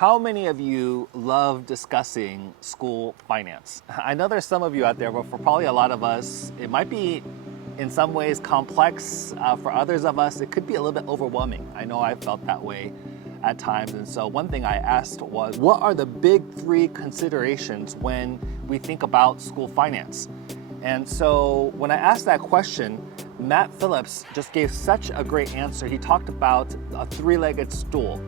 How many of you love discussing school finance? I know there's some of you out there, but for probably a lot of us, it might be in some ways complex. For others of us, it could be a little bit overwhelming. I know I felt that way at times. And so one thing I asked was, what are the big three considerations when we think about school finance? And so when I asked that question, Matt Phillips just gave such a great answer. He talked about a three-legged stool.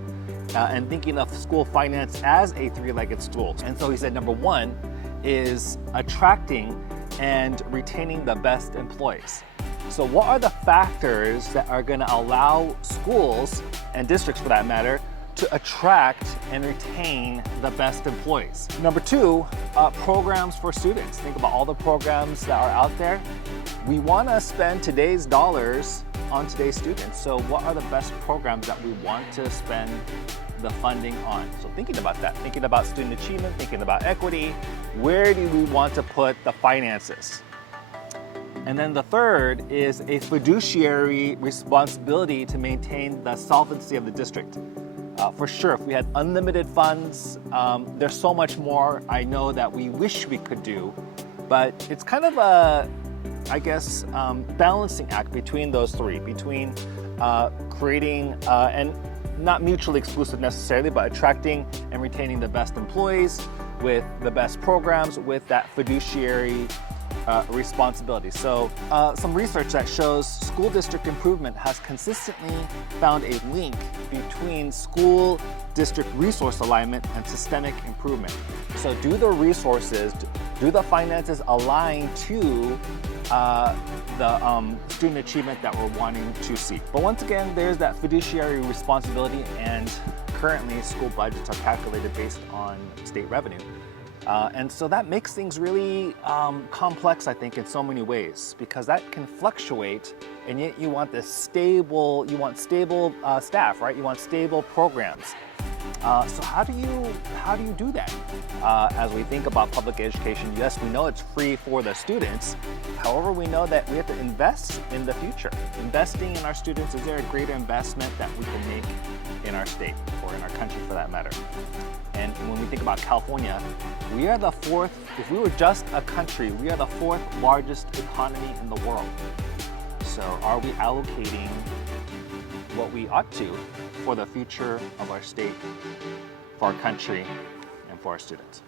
And thinking of school finance as a three-legged stool. And so he said number one is attracting and retaining the best employees. So what are the factors that are going to allow schools and districts for that matter to attract and retain the best employees? Number two, programs for students. Think about all the programs that are out there. We want to spend today's dollars on today's students. So what are the best programs that we want to spend the funding on? So thinking about that, thinking about student achievement, thinking about equity, where do we want to put the finances? And then the third is a fiduciary responsibility to maintain the solvency of the district. For sure, if we had unlimited funds, there's so much more I know that we wish we could do, but it's kind of a, I guess, balancing act between those three, between creating and not mutually exclusive necessarily, but attracting and retaining the best employees with the best programs with that fiduciary responsibility. So some research that shows school district improvement has consistently found a link between school district resource alignment and systemic improvement. So do the resources, do the finances align to the student achievement that we're wanting to see? But once again, there's that fiduciary responsibility, and currently school budgets are calculated based on state revenue. And so that makes things really complex, I think, in so many ways, because that can fluctuate, and yet you want this stable, staff, right? You want stable programs. So how do you do that? As we think about public education, yes, we know it's free for the students. However, we know that we have to invest in the future. Investing in our students, is there a greater investment that we can make in our state or in our country for that matter? And when we think about California, we are the fourth, if we were just a country, we are the fourth largest economy in the world. So are we allocating what we ought to for the future of our state, for our country, and for our students?